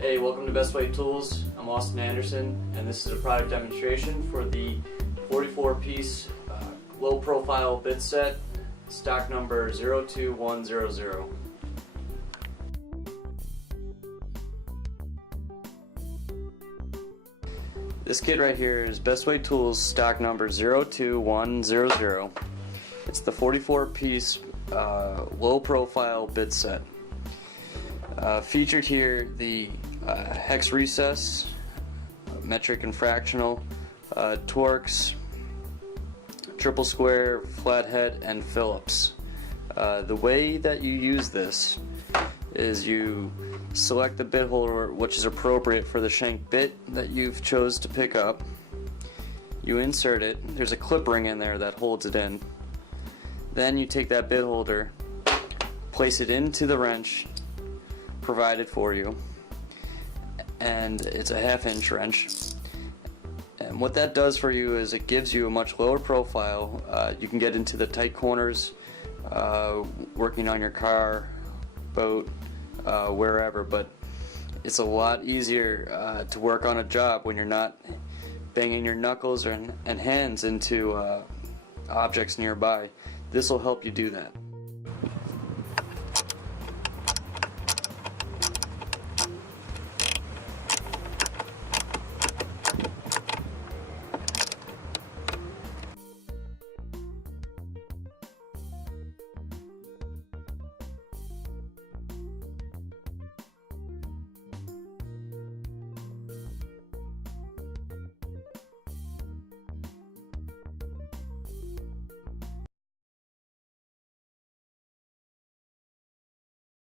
Hey, welcome to Best Way Tools. I'm Austin Anderson, and this is a product demonstration for the 44-piece low-profile bit set, stock number 02100. This kit right here is Best Way Tools stock number 02100. It's the 44-piece low-profile bit set. Featured here the hex recess, metric and fractional, Torx, triple square, flathead, and Phillips. The way that you use this is you select the bit holder which is appropriate for the shank bit that you've chose to pick up. You insert it. There's a clip ring in there that holds it in. Then you take that bit holder, place it into the wrench provided for you, and it's a 1/2-inch wrench. And what that does for you is it gives you a much lower profile. You can get into the tight corners working on your car, boat, wherever, but it's a lot easier to work on a job when you're not banging your knuckles and hands into objects nearby. This will help you do that.